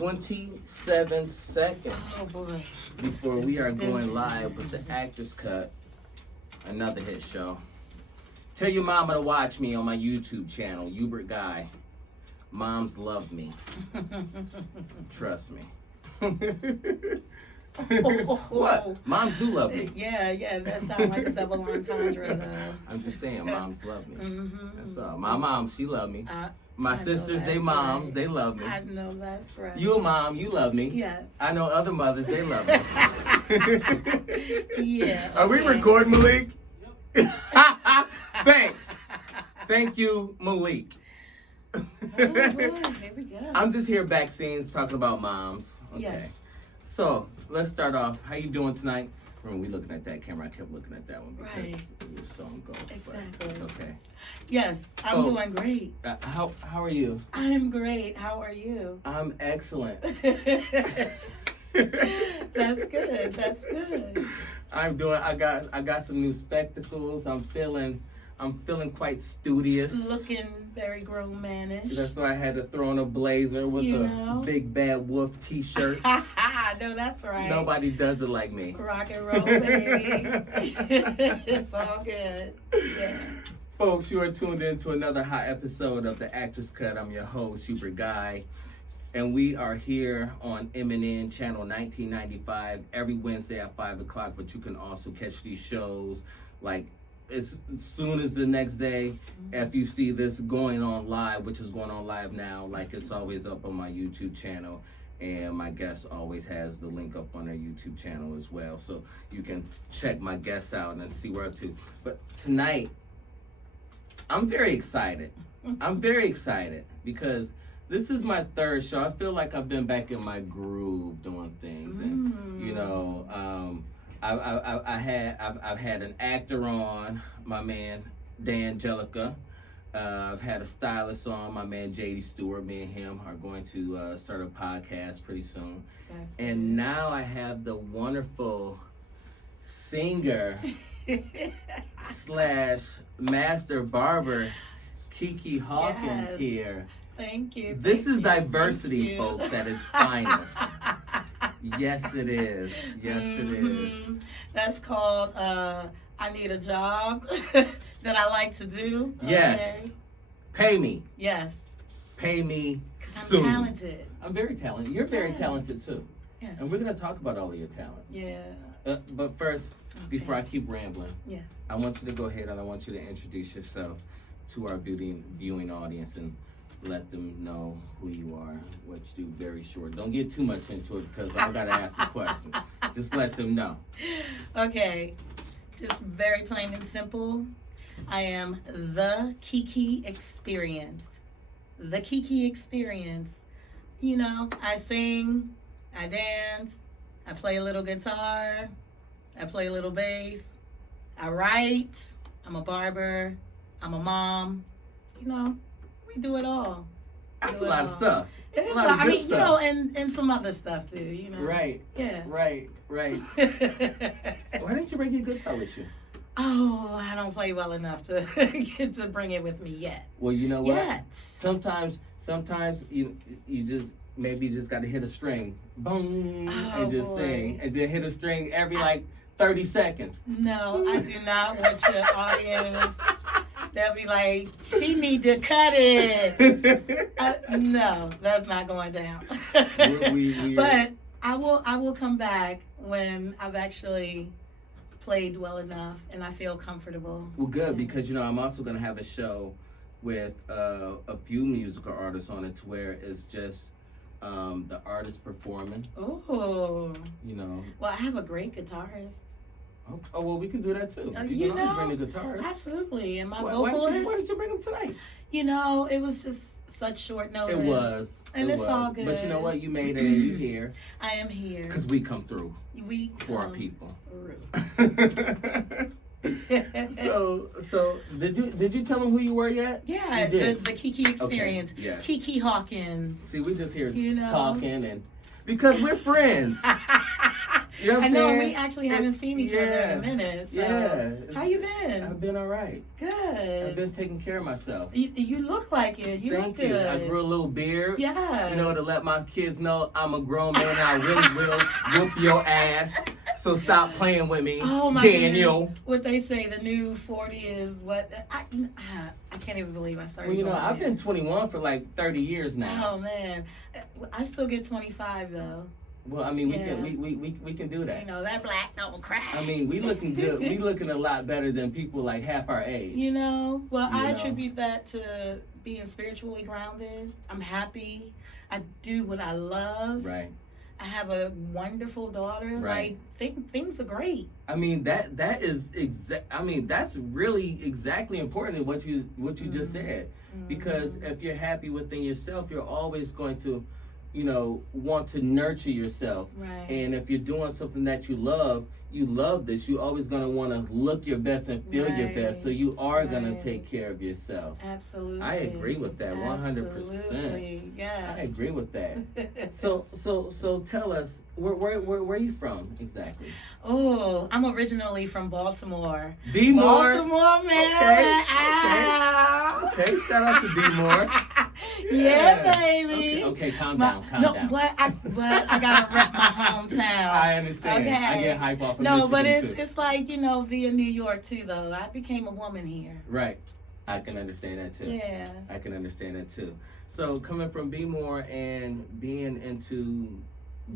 27 seconds boy. before we are going live with the Actors Cut, another hit show. Tell your mama to watch me on my YouTube channel, HUBERT GUY. Moms love me. Trust me. What? Moms do love me. Yeah, that sounds like a double entendre though. I'm just saying, moms love me. Mm-hmm. That's all. My mom, she love me. My I sisters, know they that's moms, right. they love me. I know that's right. You a mom, you love me. Yes. I know other mothers, they love me. Yeah. Are we recording, Malik? Yep. Thanks. Thank you, Malik. Oh boy, here we go. I'm just here back scenes talking about moms. Okay. Yes. So let's start off. How you doing tonight? Remember, we looking at that camera. I kept looking at that one because Right. we were so on go. Exactly. But it's okay. Yes, I'm Folks, doing great. How are you? I'm great. How are you? I'm excellent. That's good. That's good. I'm doing. I got some new spectacles. I'm feeling quite studious. Looking very grown manish. That's why I had to throw on a blazer with a big bad wolf t-shirt. No, that's right. Nobody does it like me. Rock and roll, baby. It's all good. Yeah. Folks, you are tuned in to another hot episode of the Actors Cut. I'm your host, HUBERT GUY. And we are here on MNN Channel 1995 every Wednesday at 5 o'clock. But you can also catch these shows like as soon as the next day if you see this going on live, which is going on live now. Like, it's always up on my YouTube channel. And my guest always has the link up on their YouTube channel as well. So you can check my guests out and see where I'm up to. But tonight, I'm very excited. I'm very excited because this is my third show. I feel like I've been back in my groove doing things. And, you know, I've had an actor on, my man, D'Angelica. I've had a stylist on, my man JD Stewart. Me and him are going to start a podcast pretty soon. And now I have the wonderful singer slash master barber KIKI Hawkins here. Thank you. This is diversity, folks, at its finest. Yes, it is. Yes, it is. That's called I need a job that I like to do. Yes. Okay. Pay me. Yes. Pay me I'm soon. talented. I'm very talented. You're very talented too. Yes. And we're going to talk about all of your talents. Yeah. But first, before I keep rambling, Yes. I want you to go ahead and I want you to introduce yourself to our viewing audience and let them know who you are, what you do, very short. Don't get too much into it because I got to ask the questions. Just let them know. Okay. Just very plain and simple. I am the KIKI Experience. The KIKI Experience. You know, I sing, I dance, I play a little guitar, I play a little bass, I write, I'm a barber, I'm a mom. You know, we do it all. That's a lot of stuff. It is. I mean, you know, and some other stuff too. You know. Right. Yeah. Right. Why didn't you bring your guitar with you? Oh, I don't play well enough to get to bring it with me yet. Well, you know what? Yet. Sometimes you just maybe you just got to hit a string, boom, and just sing, and then hit a string every like 30 seconds. No, I do not want your audience. They'll be like, she need to cut it. No, that's not going down. But I will come back when I've actually played well enough and I feel comfortable. Well, good, because you know I'm also going to have a show with a few musical artists on it, to where it's just the artist performing. Oh. You know. Well, I have a great guitarist. Oh, well, we can do that too. You can know, always bring the guitars. Absolutely. And my vocalist. Why did you bring them tonight? You know, it was just such short notice. It was. And it's all good. But you know what? You made it and you're here. I am here. Because we come through. We for our people. Through. So did you tell them who you were yet? Yeah, the KIKI Experience. Okay. Yes. KIKI Hawkins. See, we just here you know? talking and because we're friends. You know what I I'm know saying? we actually haven't seen each other in a minute. So. Yeah. How you been? I've been all right. Good. I've been taking care of myself. You look like it. You Thank look good. you. I grew a little beard. Yeah. You know, to let my kids know I'm a grown man and I really will whoop your ass. So stop playing with me, oh my Daniel. Goodness. What they say, the new 40 is what? I can't even believe I started. Well, you know, going I've there. been 21 for like 30 years now. Oh man, I still get 25 though. Well, I mean, Yeah. we can do that. You know, that black don't cry. I mean, we looking good. We looking a lot better than people like half our age. You know, well, You I know. attribute that to being spiritually grounded. I'm happy. I do what I love. Right. I have a wonderful daughter. Right. Like things are great. I mean that is I mean that's really exactly important what you just said, because if you're happy within yourself, you're always going to, you know, want to nurture yourself. Right. And if you're doing something that you love this, you're always going to want to look your best and feel your best. So you are going to take care of yourself. Absolutely. I agree with that 100%. Absolutely. Yeah. I agree with that. So tell us, where are you from exactly? Oh, I'm originally from Baltimore. B-more. Baltimore, man. Okay. Ah. Okay, shout out to B-more. Yeah, baby. Okay, calm down. But I gotta rep my hometown. I understand. Okay. I get hype off of No, but Michigan, too. it's like, you know, via New York too though. I became a woman here. Right. I can understand that too. Yeah. I can understand that too. So coming from B-more and being into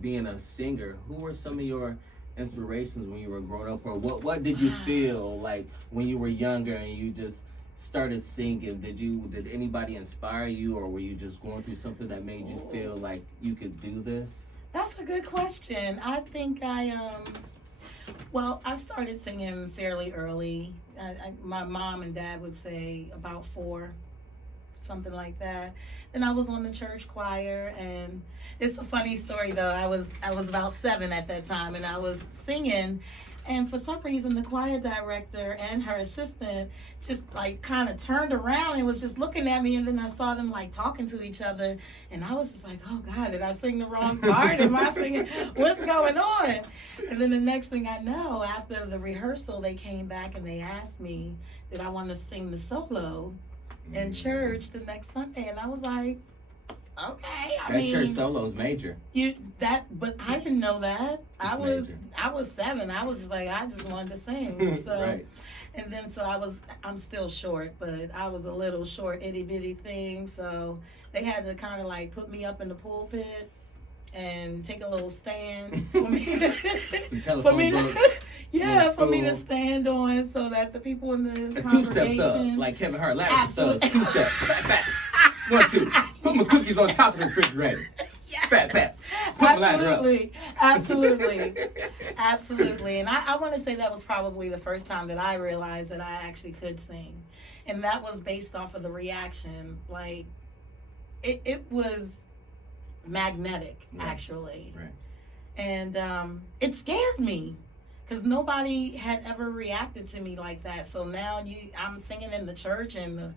being a singer, who were some of your inspirations when you were growing up, or what did you feel like when you were younger and you just started singing? Did anybody inspire you, or were you just going through something that made you feel like you could do this? That's a good question. I think well, I started singing fairly early. My mom and dad would say about 4, something like that. Then I was on the church choir, and it's a funny story though. I was about 7 at that time, and I was singing. And for some reason, the choir director and her assistant just like kind of turned around and was just looking at me. And then I saw them like talking to each other. And I was just like, oh God, did I sing the wrong part? Am I singing? What's going on? And then the next thing I know, after the rehearsal, they came back and they asked me, did I want to sing the solo in church the next Sunday? And I was like, okay. I mean, church solo is major. But I didn't know that. I was major. 7. I was just like, I just wanted to sing. So, Right. And then I'm still short, but I was a little short, itty bitty thing. So they had to kind of like put me up in the pulpit and take a little stand for me. Some telephone book. Yeah, for me to stool. stand on so that the people in the A congregation. 2-step thug, like Kevin Hart, Larry Absolutely. Thugs, 2-step, back. 1, 2. Put my cookies on top of the refrigerator. Yeah. Back. Put my ladder up. Absolutely. And I want to say that was probably the first time that I realized that I actually could sing. And that was based off of the reaction. Like, it was magnetic, Right. actually. Right. And it scared me because nobody had ever reacted to me like that. So now I'm singing in the church, and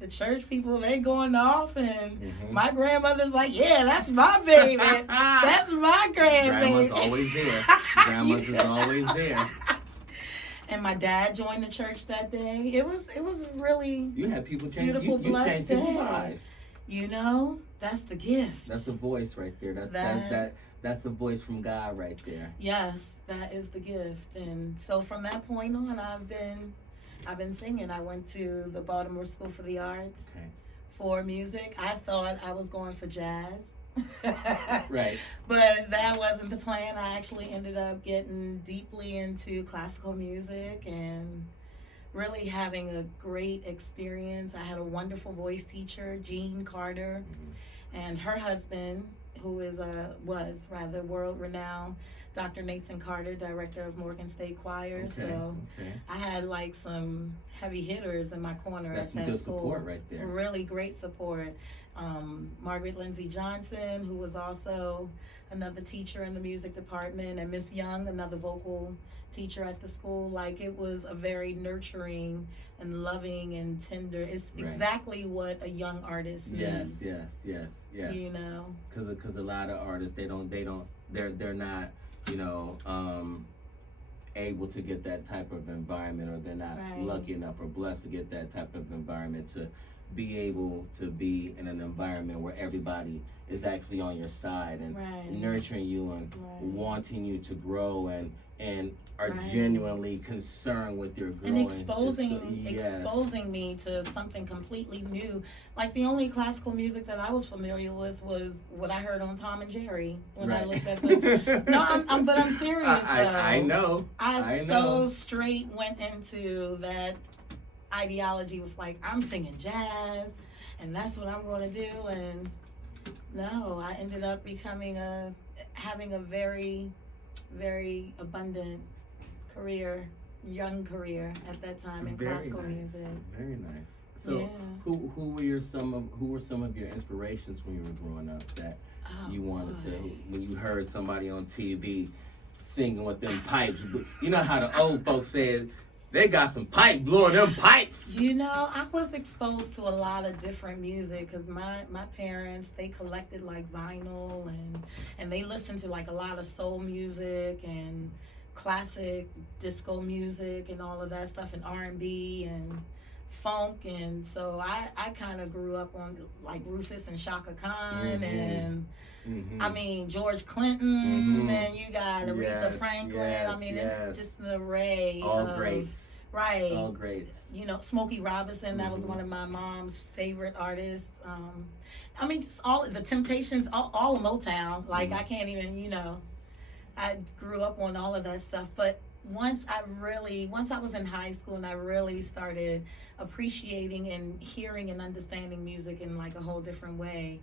the church people, they going off, and my grandmother's like, yeah, that's my baby. That's my grandbaby. Grandma's always there. Grandma's always there. And my dad joined the church that day. It was really You had people change. beautiful, You blessed changed people's day. lives. You know, that's the gift. That's the voice right there. That's the voice from God right there. Yes, that is the gift. And so from that point on, I've been singing. I went to the Baltimore School for the Arts for music. I thought I was going for jazz. Right. But that wasn't the plan. I actually ended up getting deeply into classical music and really having a great experience. I had a wonderful voice teacher, Jean Carter, and her husband, who was world-renowned, Dr. Nathan Carter, director of Morgan State Choir. So I had like some heavy hitters in my corner That's at some that good school. support right there. Really great support. Margaret Lindsay Johnson, who was also another teacher in the music department, and Miss Young, another vocal teacher at the school. Like, it was a very nurturing and loving and tender. It's exactly what a young artist needs. Yes. You know, Because a lot of artists, they're not you know, able to get that type of environment, or they're not Right. lucky enough or blessed to get that type of environment, to be able to be in an environment where everybody is actually on your side and Right. nurturing you and Right. wanting you to grow and are Right. genuinely concerned with your growing. And exposing Yes. exposing me to something completely new. Like, the only classical music that I was familiar with was what I heard on Tom and Jerry when I Right. looked at the. No, but I'm serious though. I know. I know. so straight went into that ideology with, like, I'm singing jazz and that's what I'm going to do. And no, I ended up having a very, very abundant young career at that time in Very classical nice. music. Very nice. So, Yeah. who were some of your inspirations when you were growing up that you wanted to, when you heard somebody on TV singing with them pipes? You know how the old folks said they got some pipes, blowing them pipes. You know, I was exposed to a lot of different music because my parents, they collected like vinyl and they listened to like a lot of soul music and classic disco music and all of that stuff, and R&B and funk. And so I kind of grew up on like Rufus and Shaka Khan and I mean George Clinton, and you got Aretha Franklin. I mean, it's just an array of greats. Right. All greats. You know, Smokey Robinson, that was one of my mom's favorite artists. I mean, just all the Temptations, all of Motown. Like, I can't even, you know, I grew up on all of that stuff. But once I was in high school and I really started appreciating and hearing and understanding music in like a whole different way,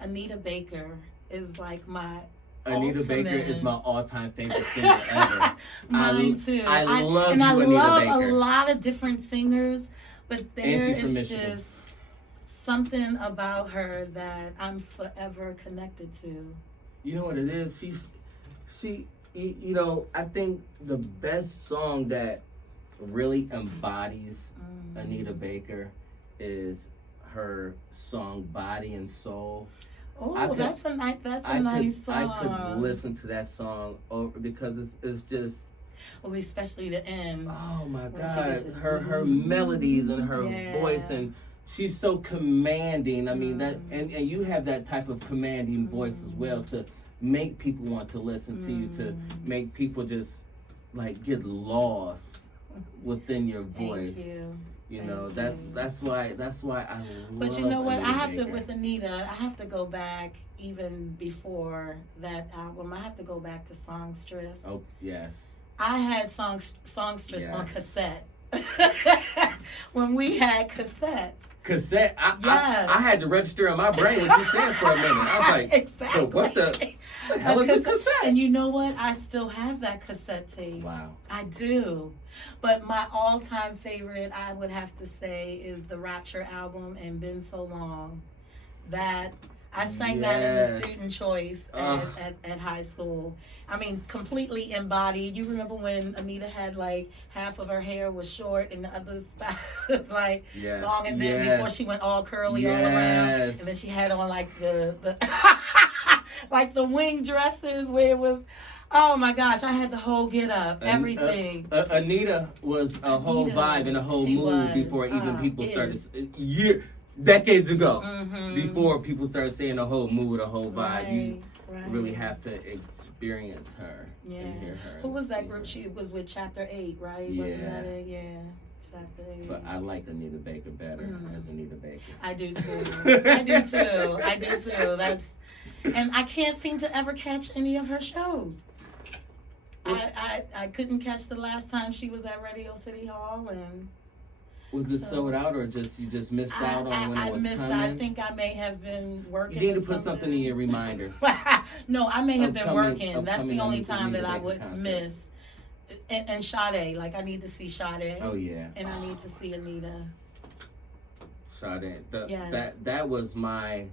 Anita Baker is like my Anita Baker is my all-time favorite singer ever. Mine too. I love and you, I Anita love Baker. a lot of different singers, but there she's from is Michigan. just something about her that I'm forever connected to. You know what it is? You know, I think the best song that really embodies Anita Baker is her song "Body and Soul." Oh, that's a nice song. I could listen to that song over because it's just. Oh, especially the end. Oh my Where she God, gets her melodies and her voice, and she's so commanding. I mean that, and you have that type of commanding voice as well to make people want to listen to you, to make people just like get lost within your voice. Thank you. You know, that's why I love. But you know what? Anita I have Baker. to, with Anita, I have to go back even before that album. I have to go back to Songstress. Oh yes. I had Songstress Yes. on cassette. When we had cassettes. Cassette. Yes. I had to register in my brain what you said for a minute. I was like, exactly. so what the hell is a cassette? And you know what? I still have that cassette tape. Wow. I do. But my all-time favorite, I would have to say, is the Rapture album and Been So Long. That I sang that in the student choice at high school. I mean, completely embodied. You remember when Anita had like half of her hair was short and the other side was like long, and then before she went all curly all around, and then she had on like the like the wing dresses where it was. Oh my gosh, I had the whole get up, everything. Anita was a whole vibe and a whole mood before even people started. Decades ago, before people started saying a whole mood, a whole vibe, you really have to experience her and hear her. Who was that group? She was with Chapter 8, right? Yeah. Wasn't that it? Yeah, Chapter 8. But I like Anita Baker better as Anita Baker. I do too. I do too. I do too. And I can't seem to ever catch any of her shows. I couldn't catch the last time she was at Radio City Hall, and was it sold out, or you just missed out on when it was coming? I think I may have been working. You need to put something in your reminders. No, I may have been working. That's the only time that I Anita would Baker miss. And Sade, like I need to see Sade. Oh yeah. And I need to see Anita. Sade. Yes. That was my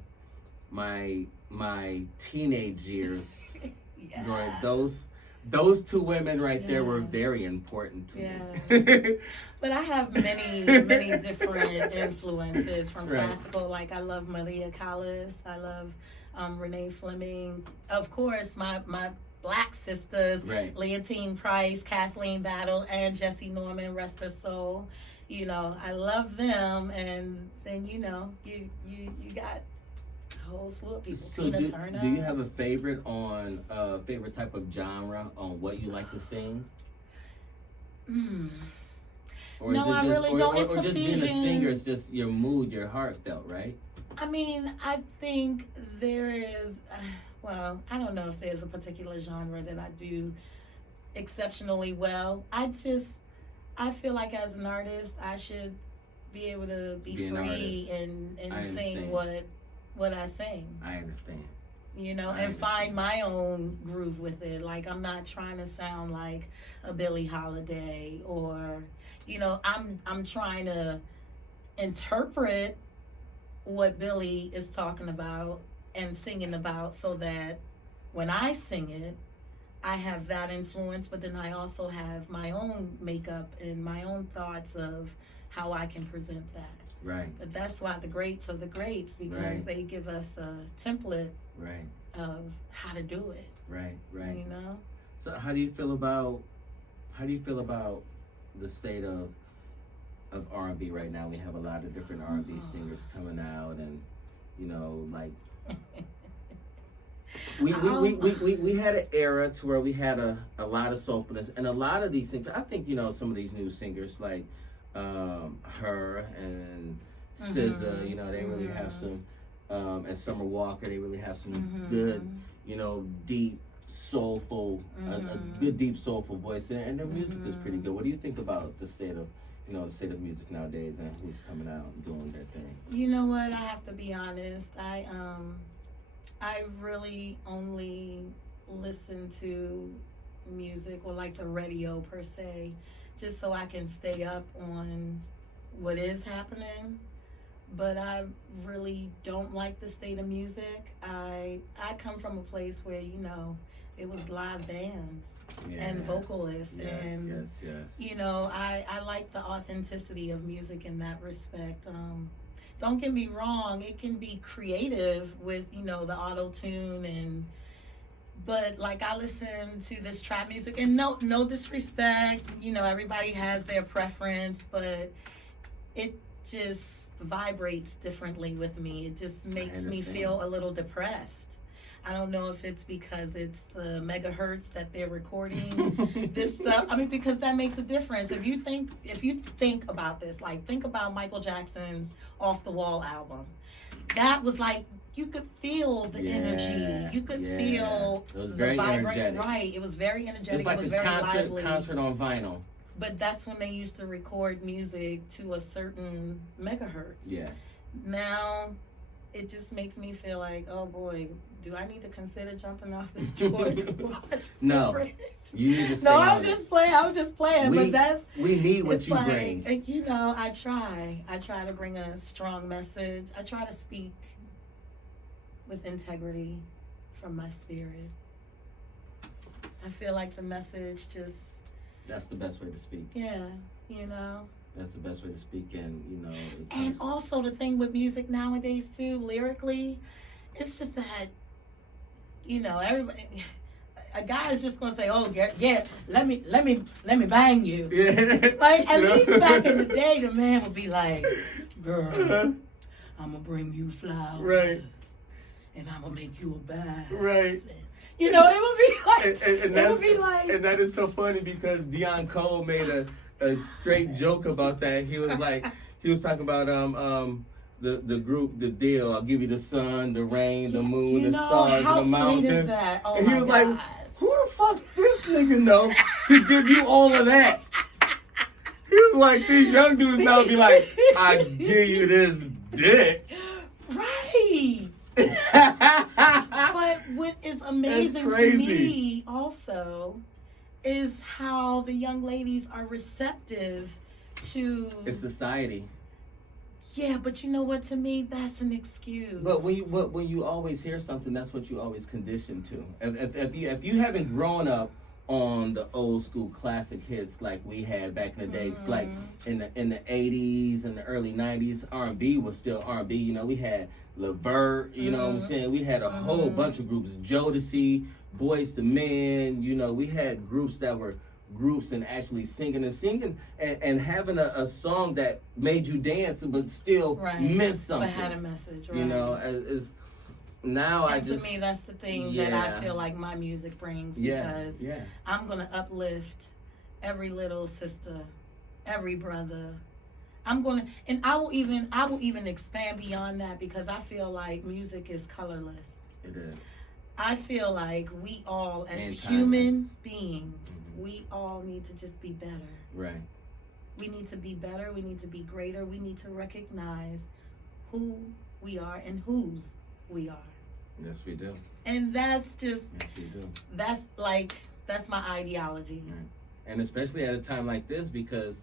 teenage years. Yes. Right, those two women right there were very important to me. But I have many different influences from classical. Like I love Maria Callas. I love Renee Fleming. Of course, my black sisters, Right. Leontine Price, Kathleen Battle, and Jessie Norman, rest her soul. You know, I love them, and then you know, you got a whole slew of people. So Tina Turner. do you have a favorite on favorite type of genre on what you like to sing? Or No, I really don't. It's or a just being a fusion. singer, it's just your mood, your heartfelt, right? I mean, I think there is, well, I don't know if there's a particular genre that I do exceptionally well. I feel like as an artist, I should be able to be an free artist. and sing what I sing. I understand. You know, I and find my own groove with it. Like, I'm not trying to sound like a Billie Holiday, or, you know, I'm trying to interpret what Billie is talking about and singing about, so that when I sing it, I have that influence, but then I also have my own makeup and my own thoughts of how I can present that. Right. But that's why the greats are the greats, because Right. they give us a template Right. of how to do it. Right. Right. You know? So how do you feel about the state of R&B right now? We have a lot of different R&B singers coming out, and you know, like we had an era to where we had a lot of soulfulness, and a lot of these things. I think, you know, some of these new singers like her and SZA, you know, they really have some, and Summer Walker, they really have some good, you know, deep, soulful, a good deep soulful voice, and their music is pretty good. What do you think about the state of, you know, the state of music nowadays, and who's coming out and doing their thing? You know what? I have to be honest. I really only listen to music, or like the radio per se, just so I can stay up on what is happening. But I really don't like the state of music. I come from a place where, you know, it was live bands and vocalists, and you know, I like the authenticity of music in that respect. Don't get me wrong, it can be creative with, you know, the auto-tune, but like, I listen to this trap music, and no disrespect, you know, everybody has their preference, but it just vibrates differently with me. It just makes me feel a little depressed. I don't know if it's because it's the megahertz that they're recording this stuff. I mean, because that makes a difference. If you think about this, like, think about Michael Jackson's Off the Wall album. That was like, you could feel the energy. You could feel it was the very vibrant. energetic. Right. It was very energetic. It was like very lively. concert on vinyl. But that's when they used to record music to a certain megahertz. Yeah. Now, it just makes me feel like, oh boy, do I need to consider jumping off the Jordan? No, you need to stay no, on I'm just playing. But we need what it's you like, bring. you know, I try to bring a strong message. I try to speak with integrity from my spirit. I feel like the message just. That's the best way to speak. Yeah, you know. That's the best way to speak, and you know. And also the thing with music nowadays too, lyrically, it's just that, you know, everybody, a guy is just gonna say, "Oh, yeah, let me bang you." Yeah. Like, at least back in the day, the man would be like, "Girl, I'm gonna bring you flowers, right? And I'm gonna make you a bag, right?" You know, it would be like, and that is so funny, because Deion Cole made a straight joke about that. He was like, he was talking about the group, the deal. I'll give you the sun, the rain, the moon, the stars, and the mountains. Is that? Oh, and he was like, who the fuck this nigga know to give you all of that? He was like, these young dudes now be like, I give you this dick. Right. But what is amazing to me also is how the young ladies are receptive to. It's society. Yeah, but you know what? To me, that's an excuse. But when you always hear something, that's what you always conditioned to. If you haven't grown up on the old school classic hits like we had back in the day. It's like in the 80s and the early 90s, R&B was still R&B. You know, we had HUBERT, you know what I'm saying? We had a whole bunch of groups, Jodeci, Boys to Men, you know, we had groups that were groups and actually singing and having a song that made you dance but still meant something. But had a message, right? You know, as now and to me, that's the thing that I feel like my music brings, because I'm gonna uplift every little sister, every brother. I will even expand beyond that, because I feel like music is colorless. It is. I feel like we all, as human beings, we all need to just be better. Right. We need to be better. We need to be greater. We need to recognize who we are and whose we are. Yes, we do. And that's just, yes, we do. That's my ideology. Right. And especially at a time like this, because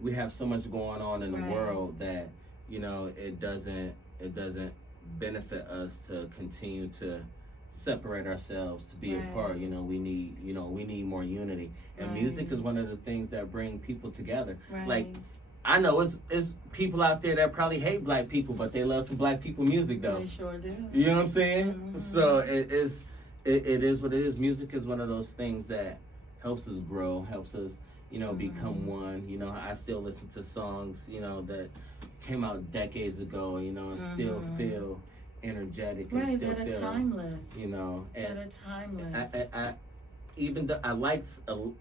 we have so much going on in the world that, you know, it doesn't benefit us to continue to separate ourselves, to be apart. You know, we need more unity. And music is one of the things that bring people together. Like, I know it's people out there that probably hate black people, but they love some black people music though. They sure do. You know what I'm saying? So it is what it is. Music is one of those things that helps us grow, helps us, you know, become one. You know, I still listen to songs, you know, that came out decades ago, you know, and still feel energetic and still that are feel timeless. You know, and that are timeless. I even though I like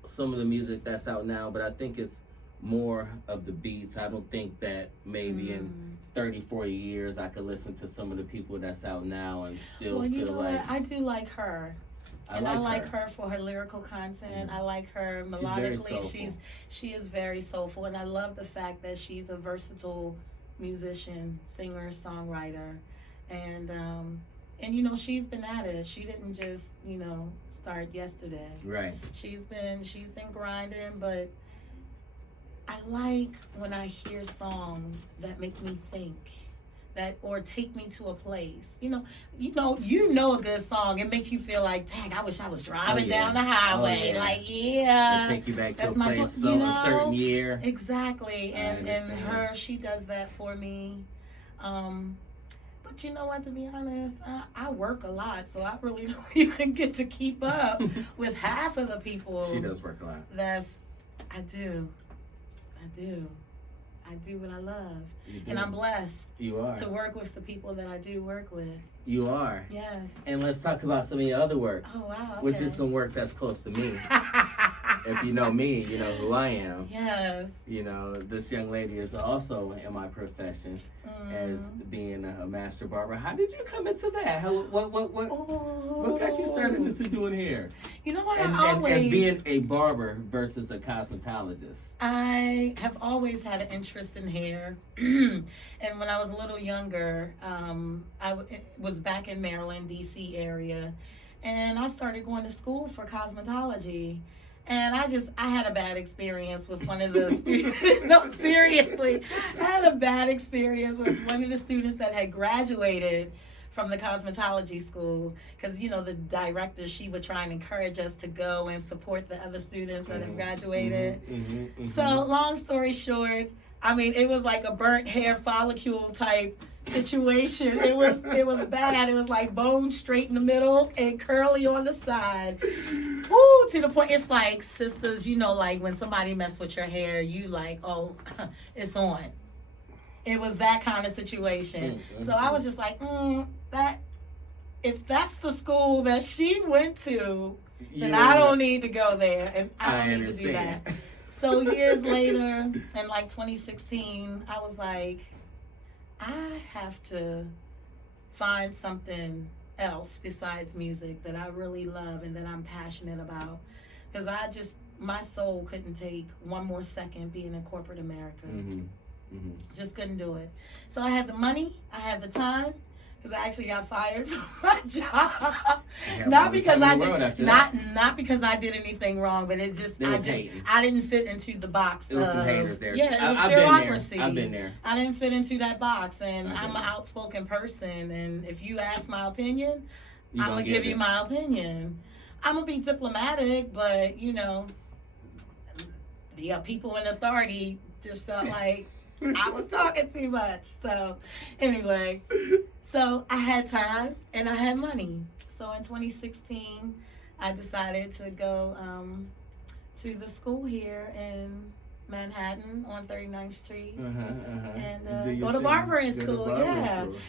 some of the music that's out now, but I think it's more of the beats. I don't think that maybe in 30, 40 years I could listen to some of the people that's out now and still feel like... I do like her. I like her for her lyrical content. I like her melodically. She is very soulful, and I love the fact that she's a versatile musician, singer, songwriter, and you know, she's been at it. She didn't just, you know, start yesterday. Right. She's been grinding, but I like when I hear songs that make me think, or take me to a place. You know a good song. It makes you feel like, dang, I wish I was driving down the highway. Like, it'll take you back to a place, a certain year. Exactly. And she does that for me. But you know what, to be honest, I work a lot, so I really don't even get to keep up with half of the people. She does work a lot. I do what I love. And I'm blessed to work with the people that I do work with. You are. Yes. And let's talk about some of your other work. Oh, wow. Okay. Which is some work that's close to me. If you know me, you know who I am. Yes. You know, this young lady is also in my profession as being a master barber. How did you come into that? What got you started into doing hair? You know what, and being a barber versus a cosmetologist. I have always had an interest in hair. And when I was a little younger, I was back in Maryland, D.C. area, and I started going to school for cosmetology. And I had a bad experience with one of the students. No, seriously. I had a bad experience with one of the students that had graduated from the cosmetology school. Because, you know, the director, she would try and encourage us to go and support the other students that have graduated. So, long story short, I mean, it was like a burnt hair follicle type situation. It was bad. It was like bone straight in the middle and curly on the side. Woo, to the point, it's like, sisters, you know, like when somebody mess with your hair, you like, oh, it's on. It was that kind of situation. So I was just like, if that's the school that she went to, then I don't need to go there, and I don't need to do that. So years later, in like 2016, I was like, I have to find something else besides music that I really love and that I'm passionate about, because my soul couldn't take one more second being in corporate America. Just couldn't do it. So I had the money, I had the time, because I actually got fired from my job. Not because I did anything wrong, but it's just I didn't fit into the box. There was some haters there. Yeah, it was bureaucracy. I've been there. I didn't fit into that box, and I'm an outspoken person. And if you ask my opinion, I'm gonna give you my opinion. I'm gonna be diplomatic, but you know, the people in authority just felt like I was talking too much. So anyway, so I had time and I had money. So in 2016, I decided to go to the school here in Manhattan on 39th Street and go to barbering school.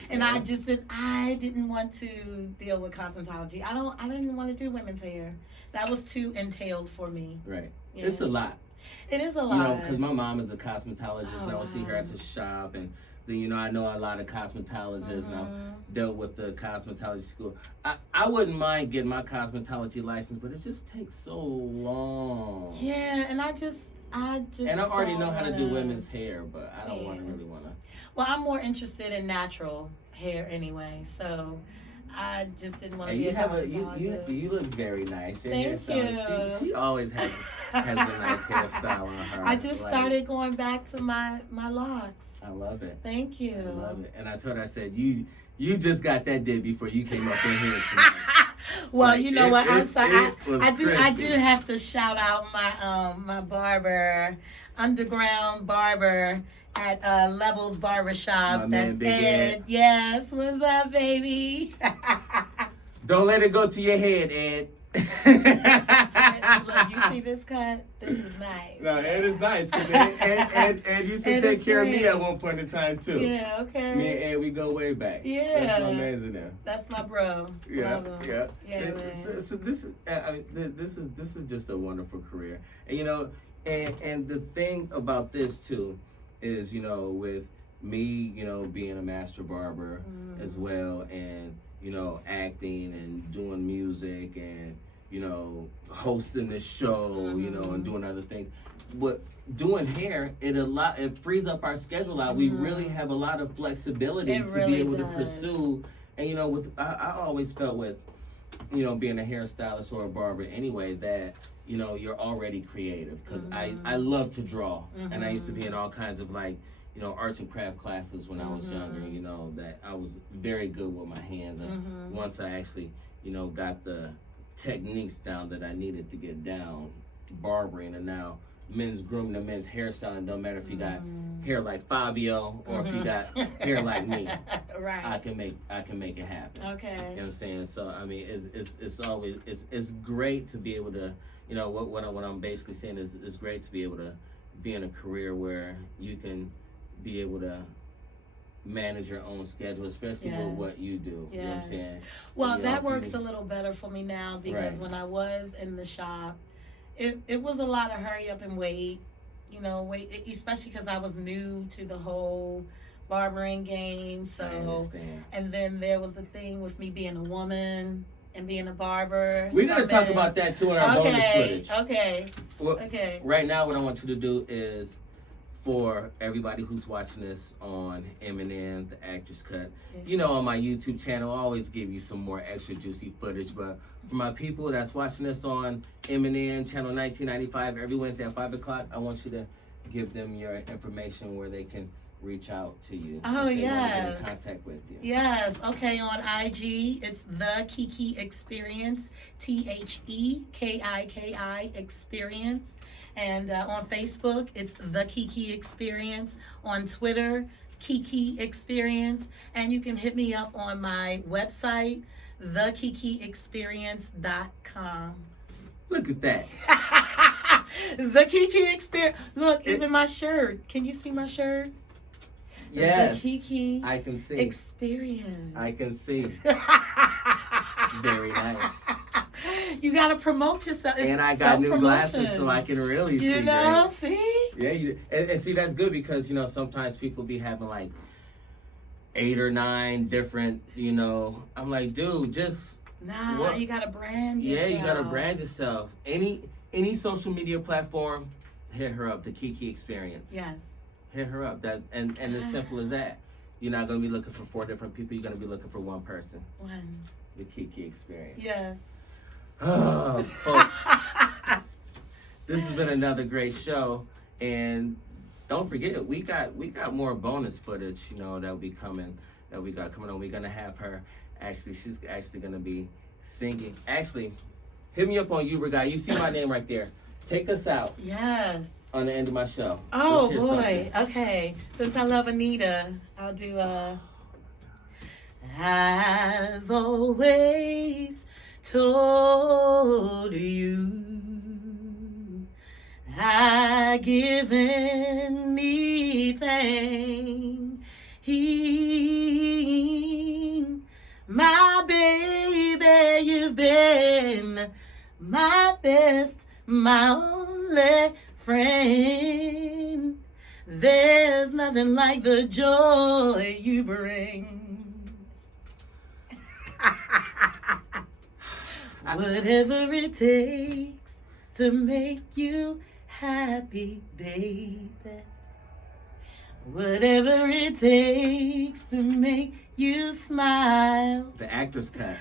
And I didn't want to deal with cosmetology. I didn't want to do women's hair. That was too entailed for me. Right. Yeah. It's a lot. It is a lot. You know, because my mom is a cosmetologist, and I would see her at the shop, and then, you know, I know a lot of cosmetologists, and I've dealt with the cosmetology school. I wouldn't mind getting my cosmetology license, but it just takes so long. Yeah, and I just and I already know how to do women's hair, but I don't really want to. Well, I'm more interested in natural hair anyway, so I just didn't want to be a cosmetologist. You look very nice. Your Thank you. She always has a nice hairstyle on her. I just started going back to my locks. I love it. Thank you. I love it. And I told her, I said, you just got that did before you came up in here tonight. Well, like, you know what? I'm sorry. I do have to shout out my barber, underground barber at Levels Barbershop. That's Ed. Yes. What's up, baby? Don't let it go to your head, Ed. Look, you see this cut? This is nice. No, Ed is nice. Ed used to take care of me at one point in time too. Yeah, okay. Me and Ed, we go way back. Yeah, that's so amazing. There. That's my bro. Yeah. So this is just a wonderful career, and you know, and the thing about this too is, you know, with me, you know, being a master barber as well, and you know, acting and doing music and, you know, hosting this show, you know, and doing other things. But doing hair, it frees up our schedule out. We really have a lot of flexibility to be able to pursue. And, you know, I always felt with, you know, being a hairstylist or a barber anyway, that, you know, you're already creative. Because I love to draw. And I used to be in all kinds of, like, you know, arts and craft classes when I was younger, you know, that I was very good with my hands. And once I actually, you know, got the techniques down that I needed to get down, barbering, and now men's grooming and men's hairstyling, don't matter if you got hair like Fabio or if you got hair like me, right? I can make it happen. Okay. You know what I'm saying? So, I mean, it's always, it's great to be able to, you know, what I'm basically saying is it's great to be able to be in a career where you can be able to manage your own schedule, especially with what you do. You know what I'm saying? Well, that works a little better for me now because when I was in the shop, it was a lot of hurry up and wait, you know, especially because I was new to the whole barbering game. So, and then there was the thing with me being a woman and being a barber. We're going to talk about that too in our bonus footage. Okay. Well, right now, what I want you to do is, for everybody who's watching this on Eminem, the Actress Cut, you know, on my YouTube channel, I always give you some more extra juicy footage. But for my people that's watching this on Eminem, channel 1995, every Wednesday at 5 o'clock, I want you to give them your information where they can reach out to you. Oh, yes. In contact with you. Yes. Okay, on IG, it's the KIKI Experience, THEKIKI Experience. And on Facebook, it's the KIKI Experience. On Twitter, KIKI Experience. And you can hit me up on my website, thekikiexperience.com. Look at that. The KIKI Experience. Look, even my shirt. Can you see my shirt? Yes. The KIKI I can see. Experience. I can see. Very nice. You gotta promote yourself. And I got new glasses so I can really see. You know, right? see? Yeah, and see, that's good because, you know, sometimes people be having like 8 or 9 different, you know. I'm like, dude, just you gotta brand yourself. Yeah, you gotta brand yourself. Any social media platform, hit her up. The KIKI Experience. Yes. Hit her up. That and as simple as that. You're not gonna be looking for 4 different people. You're gonna be looking for one person. One. The KIKI Experience. Yes. Oh, folks, this has been another great show, and don't forget we got more bonus footage, you know, that we got coming on. We're gonna have her she's actually gonna be singing. Actually, hit me up on HUBERT GUY. You see my name right there. Take us out. Yes. On the end of my show. Oh boy. Something. Okay. Since I love Anita, I'll do I've always told you I given anything. My baby, you've been my best, my only friend. There's nothing like the joy you bring. Whatever it takes to make you happy, baby. Whatever it takes to make you smile. The actor's cut.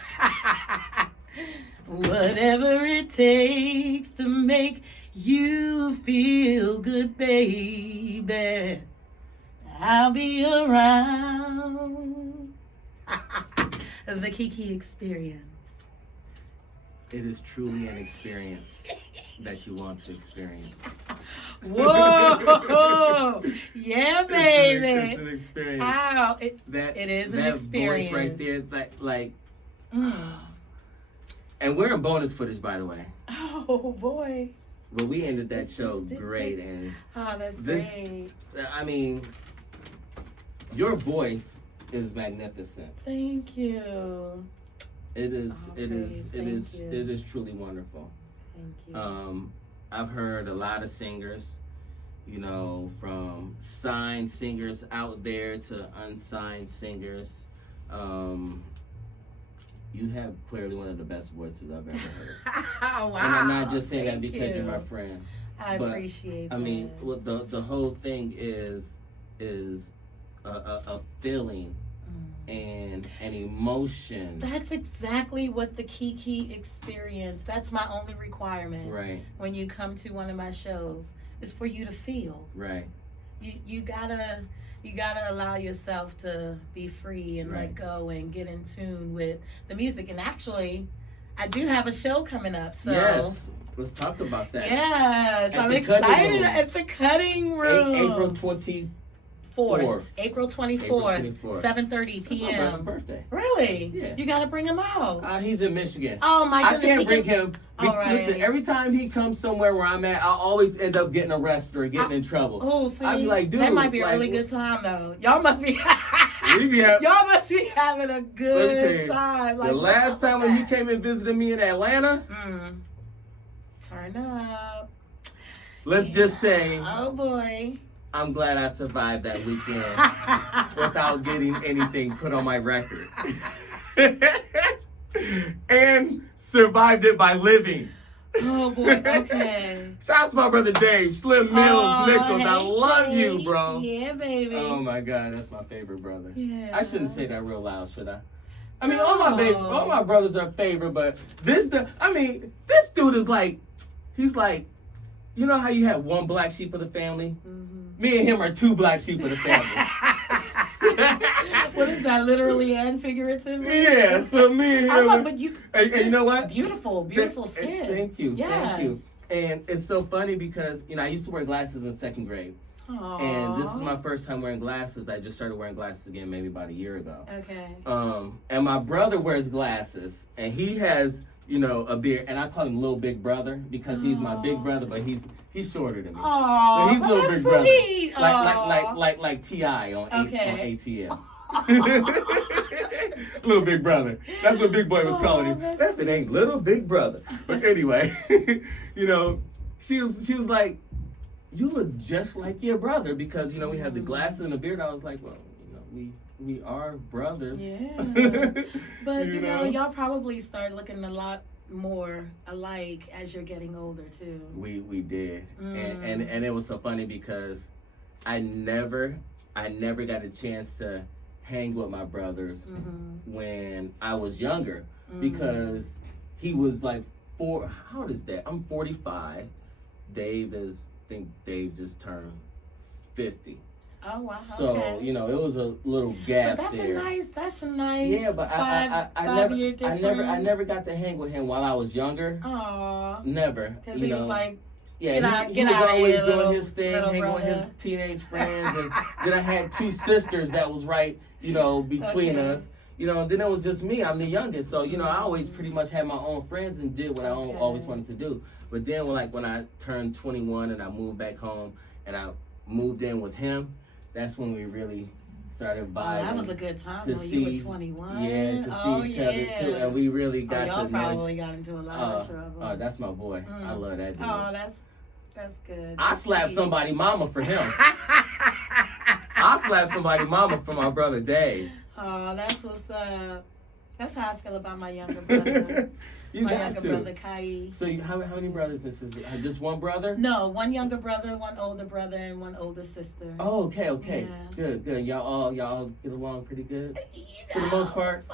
Whatever it takes to make you feel good, baby. I'll be around. The Kiki Experience. It is truly an experience that you want to experience. Whoa! Yeah, baby. It's an experience. Ow. It is an experience. That voice right there is like and we're in bonus footage, by the way. Oh, boy. But we ended that show great. And that's great. I mean, your voice is magnificent. Thank you. It is truly wonderful. Thank you. I've heard a lot of singers, you know, from signed singers out there to unsigned singers. You have clearly one of the best voices I've ever heard. Oh, wow. And I'm not just saying that Thank because you. you're my friend. I appreciate that. I mean, well, the whole thing is a feeling and an emotion. That's exactly what the Kiki Experience, that's my only requirement. Right. When you come to one of my shows, is for you to feel. Right. You gotta allow yourself to be free and let go and get in tune with the music. And actually, I do have a show coming up. So yes, let's talk about that. Yes, I'm excited at the Cutting Room. April 24th. April 24th, 7:30 p.m. That's my brother's birthday. Really? Yeah. You got to bring him out. He's in Michigan. Oh my goodness. I can't bring him. All right. Listen, every time he comes somewhere where I'm at, I always end up getting arrested or getting in trouble. Oh, see, I'd be like, dude, that might be a really good time though. Y'all must be. Y'all must be having a good time. Like, the last time when he came and visited me in Atlanta, turn up. Let's just say, oh boy, I'm glad I survived that weekend without getting anything put on my record. And survived it by living. Oh boy, okay. Shout out to my brother Dave, Slim Mills, Nichols. I love you, bro. Yeah, baby. Oh my God, that's my favorite brother. Yeah. I shouldn't say that real loud, should I? I mean, all my brothers are favorite, but this dude is like, he's like, you know how you have one black sheep of the family? Me and him are two black sheep of the family. What is that, literally and figuratively? Yeah, so me and him. But you know what? Beautiful skin. Thank you. Yes. Thank you. And it's so funny because, I used to wear glasses in second grade. Aww. And this is my first time wearing glasses. I just started wearing glasses again maybe about a year ago. Okay. And my brother wears glasses, and he has, a beard, and I call him Little Big Brother because he's my big brother, but he's shorter than me. Oh, so he's Little Big sweet. Brother, like T.I. on ATL. Little Big Brother. That's what Big Boy was calling him. That's the name, Little Big Brother. But anyway, she was like, you look just like your brother because we have the glasses and the beard. I was like, well, we are brothers. Yeah. But y'all probably start looking a lot more alike as you're getting older too. We did. And it was so funny because I never got a chance to hang with my brothers when I was younger because he was like how old is that? I'm 45. I think Dave just turned 50. Oh wow. So Okay. you know, it was a little gap But there. that's a nice. Yeah, but I never got to hang with him while I was younger. Aw. Never. Because You he know. was like, Yeah, Get he was out of always here, doing his thing, little hanging with his brother. teenage friends, and then I had two sisters that was right, you know, between Okay. us. You know, and then it was just me. I'm the youngest, so you know, I always pretty much had my own friends and did what I Okay. always wanted to do. But then, when I turned 21 and I moved back home and I moved in with him, that's when we really started vibing. that was a good time to when see, you were 21. Yeah, to see each other too, and we really got y'all to know probably got into a lot of trouble. Oh, that's my boy. I love that dude. Oh, that's good. I slapped somebody mama for him. I slapped somebody mama for my brother Dave. Oh, that's what's up. That's how I feel about my younger brother. You my got younger to. brother, KIKI. So how many brothers and sisters? Just one brother? No, one younger brother, one older brother, and one older sister. Oh, okay. Yeah. Good. Y'all get along pretty good for the most part.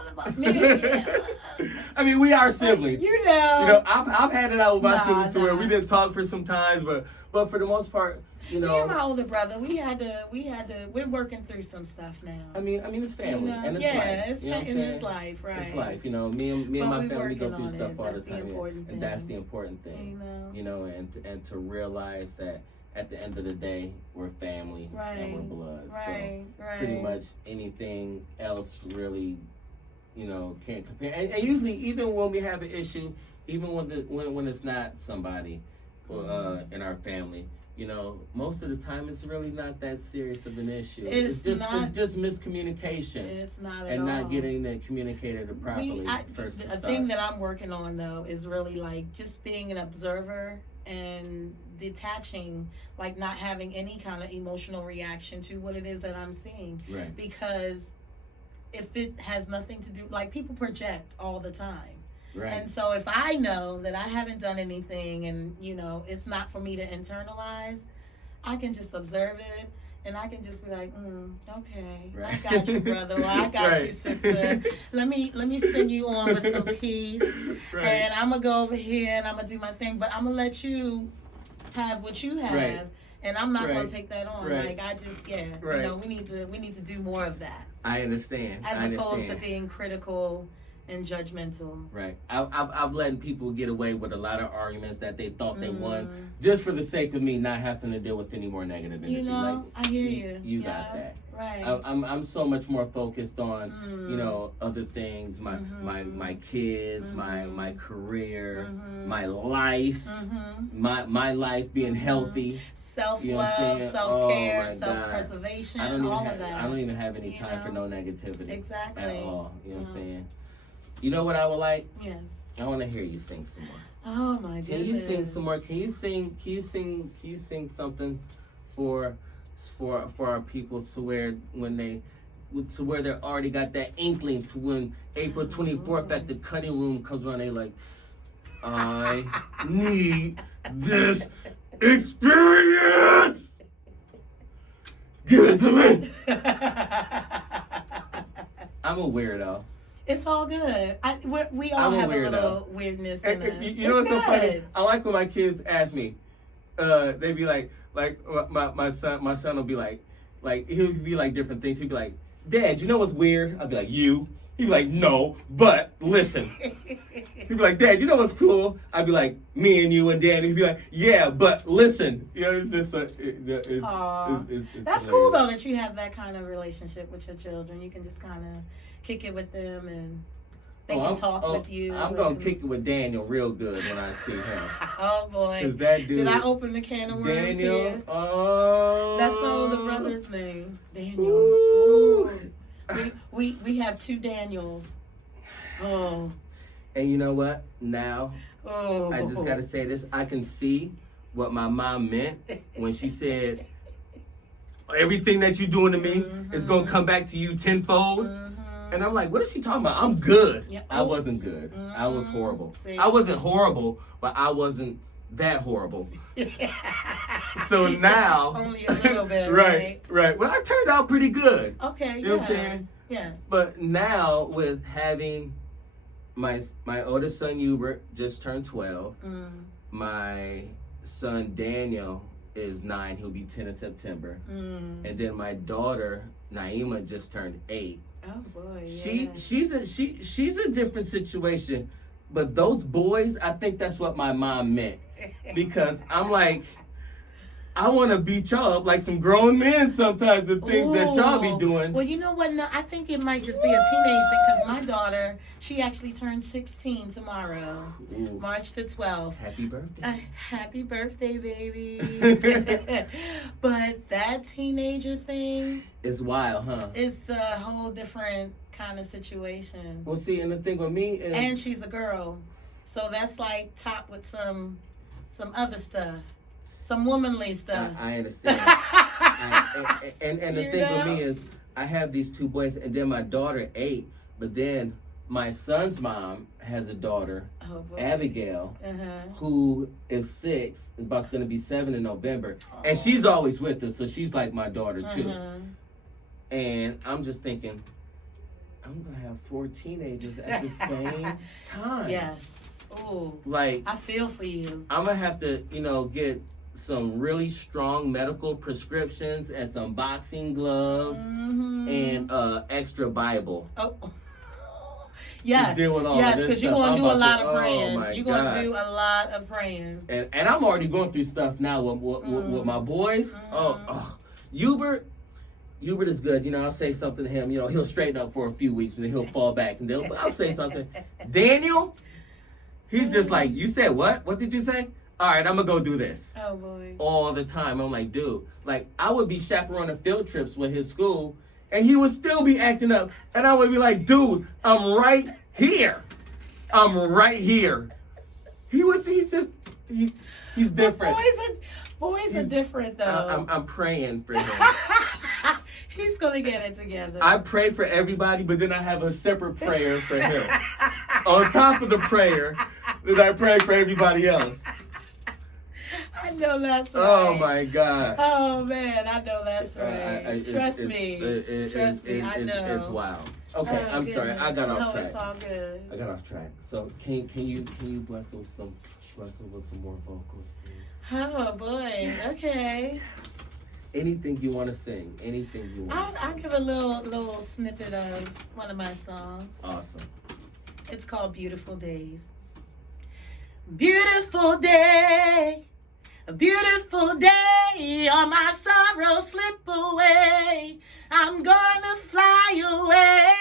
I mean, we are siblings. You know. You know, I've had it out with my siblings to where nah. we didn't talk for some times, but for the most part, you know. Me and my older brother, we're working through some stuff now. I mean, it's family, You know? and it's yeah, life. it's you know what I'm saying? it's life, right? It's life, you know. Me and But my we family go working through on stuff it. all That's the the time, important and that's thing. the important thing. You You know, and to realize that at the end of the day, we're family and we're blood. Right. Pretty much anything else really, you know, can't compare. And usually, even when we have an issue, even when it's not somebody in our family, you know, most of the time it's really not that serious of an issue. It's just miscommunication. It's not at and all. not getting it communicated properly. The thing that I'm working on though is really like just being an observer and detaching, like not having any kind of emotional reaction to what it is that I'm seeing. Right. Because if it has nothing to do, like people project all the time. Right. And so if I know that I haven't done anything and, you know, it's not for me to internalize, I can just observe it and I can just be like, okay, Right. I got you, brother, or I got Right. you, sister. Let me send you on with some peace. Right. And I'm going to go over here and I'm going to do my thing, but I'm going to let you have what you have. Right. And I'm not Right. going to take that on. Right. Like I just, Right. you know, we need to do more of that. I understand. As opposed to being critical and judgmental. Right. I've let people get away with a lot of arguments that they thought they won just for the sake of me not having to deal with any more negative energy. You know, like, I hear you. You got that. Right. I'm so much more focused on you know, other things, my kids, my career, my life, my life being healthy. Self-love, You know what I'm saying? self-care, Oh, my God. self-preservation, I don't all of that. I don't even have any You time for know? no negativity. Exactly. At all. You know what I'm saying? You know what I would like? Yes. I want to hear you sing some more. Oh my goodness. Can you sing some more? Can you sing something for our people to where they already got that inkling to when April 24th at the cutting room comes around, they like, I need this experience. Give it to me. I'm a weirdo. It's all good. We all have a little weirdness in us. You know what's so funny? I like when my kids ask me. They be like my son will be like he'll be like different things. He'll be like, Dad, you know what's weird? I'll be like, you. He'd be like, no, but listen. He'd be like, Dad, you know what's cool? I'd be like, me and you and Dan. He'd be like, yeah, but listen. You know, it's just that's cool though that you have that kind of relationship with your children. You can just kind of kick it with them and they can talk with you. I'm going to kick it with Daniel real good when I see him. Oh boy. Because that dude. Did I open the can of worms Daniel, here? Oh. That's my older brother's name. Daniel. Ooh. We have two Daniels. Oh. And you know what? Now, oh. I just got to say this. I can see what my mom meant when she said, everything that you're doing to me is going to come back to you tenfold. And I'm like, what is she talking about? I'm good. Yep. I wasn't good. I was horrible. See? I wasn't horrible, but I wasn't that horrible. So now. Only a little bit, right? Well, I turned out pretty good. Okay, you know what I'm saying? Yes. But now with having my oldest son, Hubert, just turned 12. My son, Daniel, is 9. He'll be 10 in September. Mm. And then my daughter, Naima, just turned 8. Oh boy. She's a different situation. But those boys, I think that's what my mom meant. Because I'm like, I want to beat y'all up like some grown men sometimes, the things that y'all be doing. Well, you know what? No, I think it might just be a teenage thing because my daughter, she actually turns 16 tomorrow, Ooh. March the 12th. Happy birthday. Happy birthday, baby. But that teenager thing It's wild, huh? is a whole different kind of situation. Well, see, and the thing with me is... And she's a girl. So that's like topped with some other stuff. Some womanly stuff. I understand. And the You thing with know? me is, I have these 2 boys, and then my daughter 8, but then my son's mom has a daughter, Oh, boy. Abigail, Uh-huh. who is 6, is about going to be 7 in November, and she's always with us, so she's like my daughter too. Uh-huh. And I'm just thinking, I'm going to have 4 teenagers at the same time. Yes. Ooh. Like, I feel for you. I'm going to have to, get some really strong medical prescriptions and some boxing gloves Mm-hmm. and extra Bible. Oh. Yes. deal with all Yes, this because you're stuff. going to I'm do a about lot to- of oh, praying. my You're going God. to do a lot of praying. And I'm already going through stuff now with my boys. Hubert is good. I'll say something to him. He'll straighten up for a few weeks, and then he'll fall back. And then I'll say something. Daniel, he's just like, you said what? What did you say? All right, I'm going to go do this. Oh, boy. All the time. I'm like, dude, like I would be chaperoning field trips with his school, and he would still be acting up, and I would be like, dude, I'm right here. I'm right here. He's different. Boys are different though. I'm praying for him. He's gonna get it together. I pray for everybody, but then I have a separate prayer for him. On top of the prayer that I pray for everybody else. I know that's right. Oh my God. Oh man, I know that's right. Trust me. I know. It's wild. Okay, Oh, I'm sorry. I got off No, track. it's all good. I got off track. So can you bless us with some more vocals, please? Oh boy. Okay. Anything you want to sing? Anything you want? I'll give a little snippet of one of my songs. Awesome. It's called Beautiful Days. Beautiful day, a beautiful day, all my sorrows slip away. I'm gonna fly away.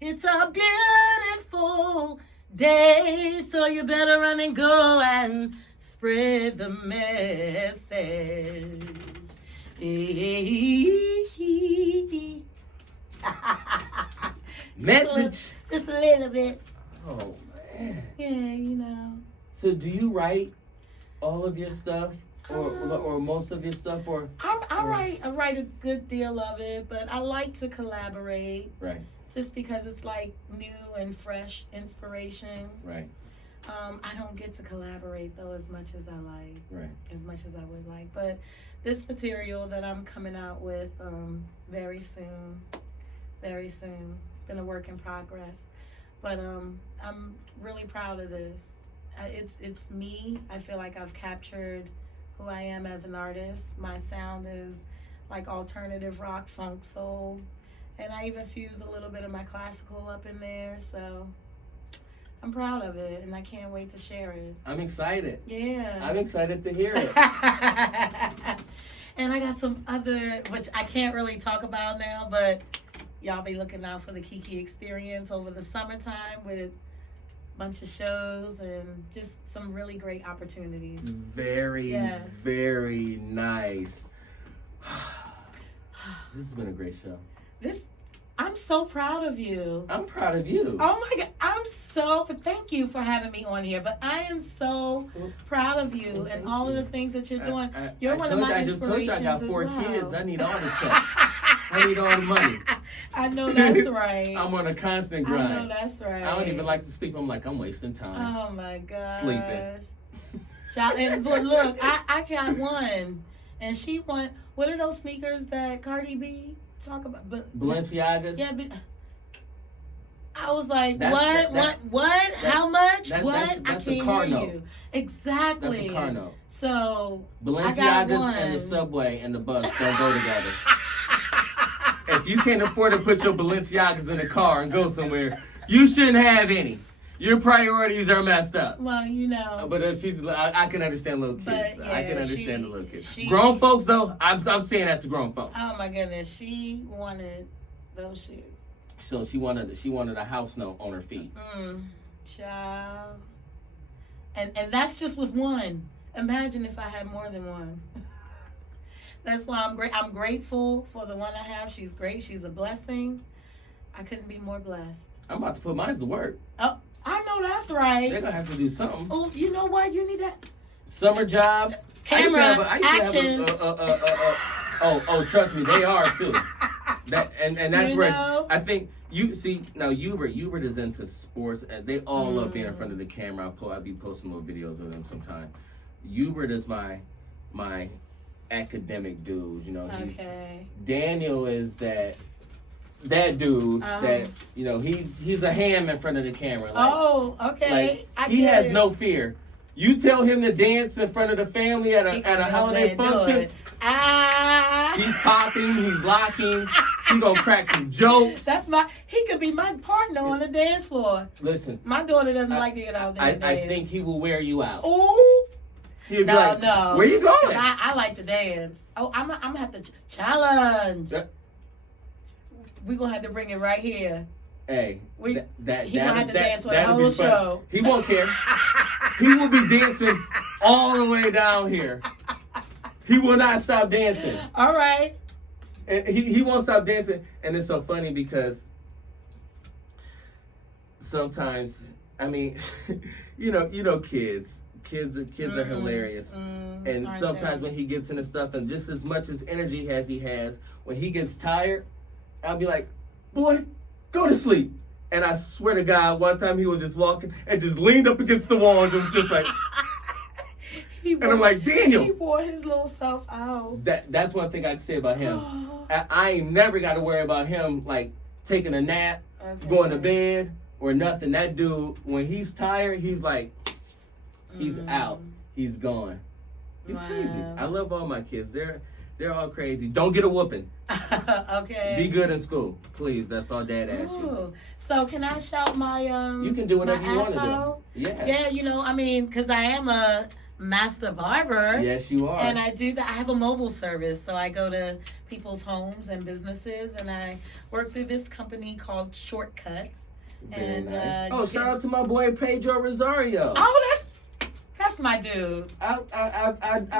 It's a beautiful day, so you better run and go and spread the message. Message. Just a little bit. Oh man. Yeah, So do you write all of your stuff, or most of your stuff, or? I write a good deal of it, but I like to collaborate. Right. Just because it's like new and fresh inspiration. Right. I don't get to collaborate though as much as I like. Right. As much as I would like. But this material that I'm coming out with very soon. It's been a work in progress. But I'm really proud of this. It's me. I feel like I've captured who I am as an artist. My sound is like alternative rock, funk, soul. And I even fuse a little bit of my classical up in there. So I'm proud of it, and I can't wait to share it. I'm excited. Yeah. I'm excited to hear it. And I got some other, which I can't really talk about now, but y'all be looking out for the Kiki Experience over the summertime with a bunch of shows and just some really great opportunities. Very nice. This has been a great show. I'm so proud of you. I'm proud of you. Oh my God, thank you for having me on here. But I am so proud of you and all of the things that you're doing. You're one of my inspirations. I got 4 as well. kids. I need all the checks. I need all the money. I know that's right. I'm on a constant grind. I know that's right. I don't even like to sleep. I'm like, I'm wasting time. Oh my God. Sleeping. Child, and look, I got one, and she won. What are those sneakers that Cardi B talk about? But Balenciagas. Yeah, but I was like, what? That's How much? that's What? a I can't car hear note. you. Exactly. That's a car note. So Balenciagas and the subway and the bus don't go together. If you can't afford to put your Balenciagas in a car and go somewhere, you shouldn't have any. Your priorities are messed up. Well, you know. But if I can understand little kids. But, yeah, I can understand the little kids. She, grown folks, though, I'm saying that to grown folks. Oh my goodness, she wanted those shoes. So she wanted a house note on her feet. Child. And that's just with one. Imagine if I had more than one. That's why I'm grateful for the one I have. She's great. She's a blessing. I couldn't be more blessed. I'm about to put mine to work. Oh, I know that's right. They're gonna have to do something. Oh, you know what? You need that. Summer jobs. Camera, action. Oh, trust me, they are too. And that's where I think you see now. Hubert is into sports, and they all love being in front of the camera. I'll be posting more videos of them sometime. Hubert is my academic dude. You know, Daniel is that dude that he's a ham in front of the camera. Like, he has no fear. You tell him to dance in front of the family at a holiday function. He's popping, he's locking, he's gonna crack some jokes. He could be my partner on the dance floor. Listen, my daughter doesn't like to get out there and dance. I think he will wear you out. Ooh. He'll be like, where you going? I like to dance. Oh, I'm gonna have to challenge. We're gonna have to bring it right here. Hey, he gonna have to dance for the whole show. He won't care. He will be dancing all the way down here. He will not stop dancing. All right. And he won't stop dancing. And it's so funny because sometimes, I mean, you know, kids are hilarious. And sometimes when he gets into stuff, and just as much as energy as he has, when he gets tired, I'll be like, boy, go to sleep. And I swear to God, one time he was just walking and just leaned up against the wall and was just like, and I'm like, Daniel. He wore his little self out. That's one thing I can say about him. I ain't never got to worry about him like taking a nap, going to bed, or nothing. That dude, when he's tired, he's like, he's out. He's gone. He's crazy. I love all my kids. They're all crazy. Don't get a whooping. Okay. Be good in school, please. That's all Dad asks you. So can I shout my You can do whatever you want to do. Yeah. Yeah, because I am a master barber. Yes, you are. And I do that. I have a mobile service, so I go to people's homes and businesses, and I work through this company called Shortcuts. Very nice. Shout out to my boy Pedro Rosario. Oh, that's my dude. I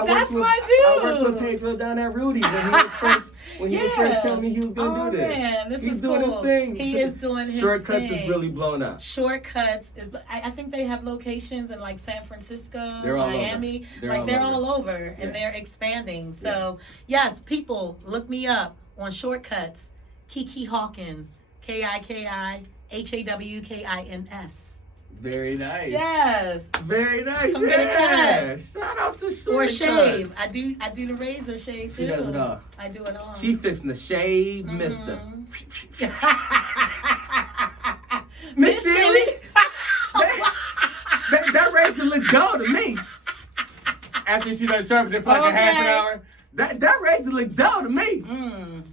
That's my dude. I worked with Pedro down at Rudy's when he was first telling me he was going to do this. Man, He's is doing cool. his thing. He is doing his Shortcuts thing. is really blown up. Shortcuts is, I think they have locations in like San Francisco, Miami. They're all over, and they're expanding. So yes, people, look me up on Shortcuts. KIKI Hawkins, KIKI HAWKINS. Very nice. Yes. Very nice. Come get a cut. Shout out to Shortcuts. Or shave. I do the razor shave too. She does it all. I do it all. She fixing the shave, mister. Miss Silly. That razor look dull to me. After she done sharpened it for like a half an hour. That razor look dull to me.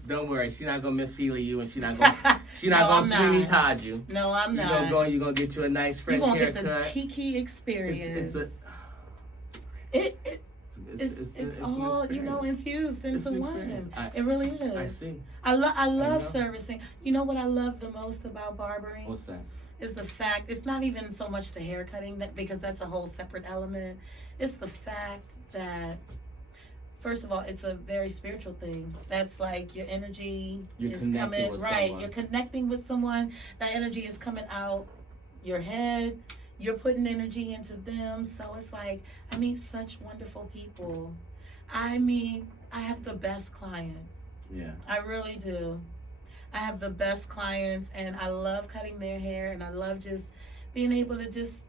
Don't worry, she's not gonna Miss Sealy you, and she's not gonna Sweeney Todd you. No, I'm not. You're gonna get you a nice fresh haircut. You're gonna get the KIKI experience. It's all infused into one. It really is. I see. I love servicing. You know what I love the most about barbering? What's that? Is the fact it's not even so much the hair cutting because that's a whole separate element. It's the fact that, first of all, it's a very spiritual thing. That's like your energy is coming, right? Someone. You're connecting with someone. That energy is coming out your head. You're putting energy into them. So it's like, I meet such wonderful people. I have the best clients. Yeah. I really do. I have the best clients, and I love cutting their hair, and I love just being able to just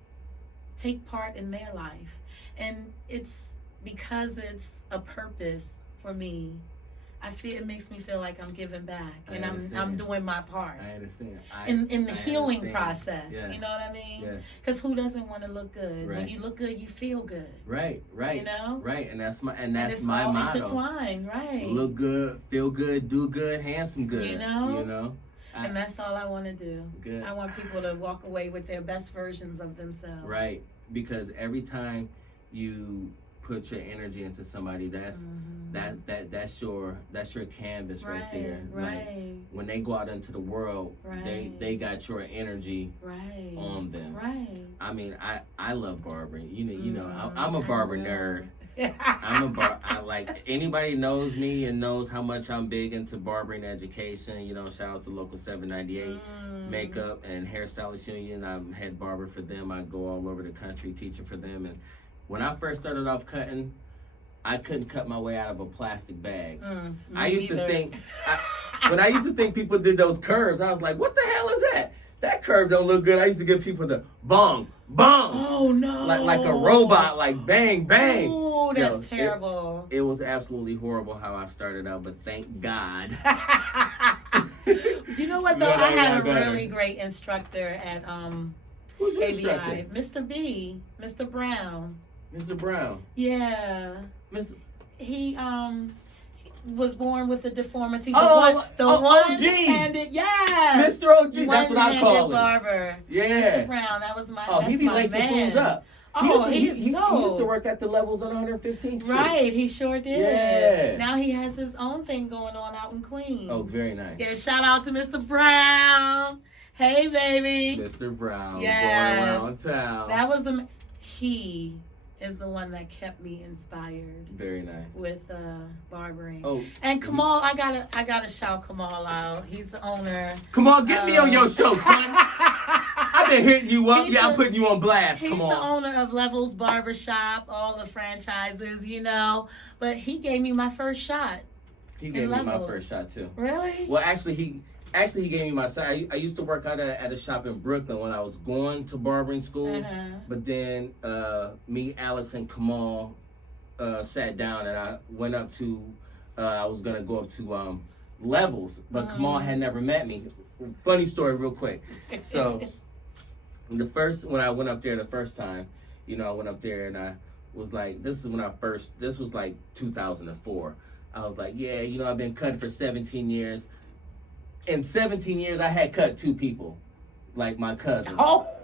take part in their life. And it's because it's a purpose for me. it makes me feel like I'm giving back, I and I'm understand. doing my part I understand. in the I healing understand. process. Yeah. You know what I mean? Yeah. Because who doesn't want to look good? Right. When you look good, you feel good. Right. You know? Right. And that's And it's my all motto. intertwined, right? Look good, feel good, do good, handsome good. You know? You know? And that's all I want to do. Good. I want people to walk away with their best versions of themselves. Right. Because every time you put your energy into somebody, that's your canvas right there. Right. Like when they go out into the world, they got your energy on them. Right. I mean, I love barbering. You know, I'm a barber nerd. I like anybody knows me and knows how much I'm big into barbering education. You know, shout out to local 798 makeup and hairstylist union. I'm head barber for them. I go all over the country teaching for them. And when I first started off cutting, I couldn't cut my way out of a plastic bag. I used to think when I used to think people did those curves, I was like, what the hell is that? That curve don't look good. I used to give people the bong, bong. Oh no! Like a robot, like bang, bang. Oh, that's terrible. It was absolutely horrible how I started out, but thank God. You know what though? I had a really great instructor at Who's your ABI, instructor? Mr. B, Mr. Brown. Mr. Brown. Yeah. He was born with the deformity. OG. One-handed, yes. Mr. OG, that's what I call him. Barber. Yeah. Mr. Brown, that was my. Oh, that's he be my lacing man. fools up. He used to work at the levels on 115th Street. Right, he sure did. Yeah. Now he has his own thing going on out in Queens. Oh, very nice. Yeah, shout out to Mr. Brown. Hey, baby. Mr. Brown. Yes. Going around town. That was he is the one that kept me inspired. Very nice. With barbering. Oh. And Kamal, I gotta shout Kamal out. He's the owner. Kamal, get me on your show, son. I've been hitting you up. I'm putting you on blast. He's Come on. the owner of Levels Barbershop, all the franchises, you know. But he gave me my first shot. He gave me my first shot too. Really? Well, actually, he gave me my side. I used to work out at a shop in Brooklyn when I was going to barbering school. But then me, Alex, and Kamal sat down, and I went up to. I was gonna go up to Levels, but Kamal had never met me. Funny story, real quick. So when I went up there the first time, you know, I went up there and I was like, this was like 2004. I was like, yeah, you know, I've been cutting for 17 years. In 17 years, I had cut 2 people, like my cousins,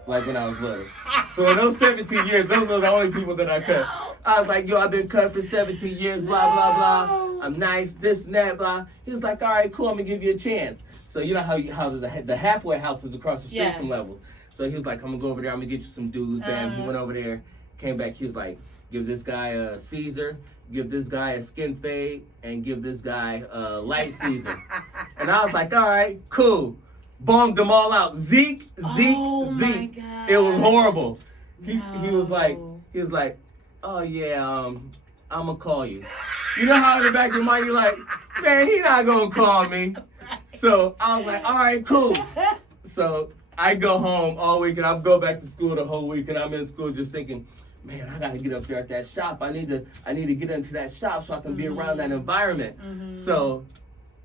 like when I was little. So in those 17 years, those were the only people that I cut. I was like, yo, I've been cut for 17 years, blah, blah, blah. I'm nice, this and that, blah. He was like, all right, cool, I'm going to give you a chance. So you know how the halfway house is across the street from Levels. So he was like, I'm going to go over there, I'm going to get you some dudes. Bam, he went over there, came back, he was like, give this guy a Caesar, give this guy a skin fade, and give this guy a light Caesar. And I was like, all right, cool. Bombed them all out. Zeke. My God. It was horrible. He was like, oh yeah, I'm gonna call you. You know how in the back of your mind you're like, man, he not gonna call me. So I was like, all right, cool. So I go home all week and I go back to school the whole week, and I'm in school just thinking, man, I gotta get up there at that shop. I need to get into that shop so I can be around that environment. So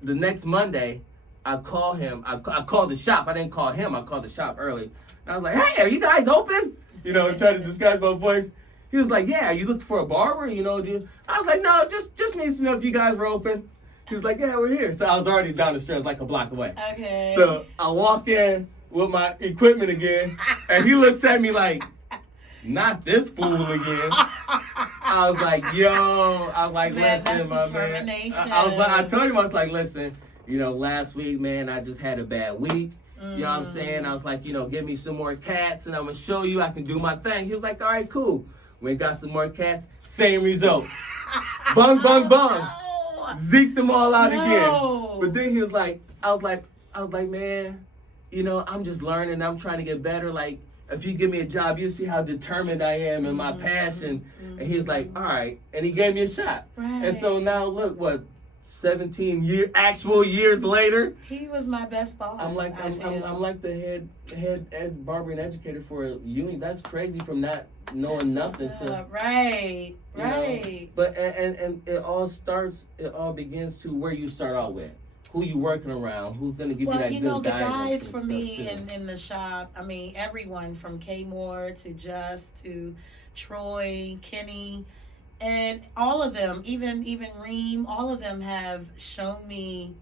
the next Monday, I call him. I called the shop. I didn't call him. I called the shop early. And I was like, hey, are you guys open? You know, trying to disguise my voice. He was like, yeah, are you looking for a barber? You know, I was like, no, just needs to know if you guys were open. He was like, yeah, we're here. So I was already down the stairs like a block away. Okay. So I walk in with my equipment again, and he looks at me like, not this fool again. I was like, listen, my man. I told him, I was like, listen, you know, last week, man, I just had a bad week. You know what I'm saying? I was like, you know, give me some more cats and I'm going to show you I can do my thing. He was like, all right, cool. We got some more cats. Same result. Bung, bung, bung. Zeked them all out again. But then he was like, I was like, man, you know, I'm just learning. I'm trying to get better. Like, if you give me a job, you'll see how determined I am and my passion. And he's like, all right. And he gave me a shot. Right. And so now, look, 17 actual years later, he was my best boss. I'm like the head barbering educator for a union. That's crazy from not knowing nothing to right. But and it all begins to where you start out with. Who you working around? Who's going to give you that good guidance? The guys for me too. in the shop, I mean, everyone from K Moore to Just to Troy, Kenny, and all of them, even Reem, all of them have shown me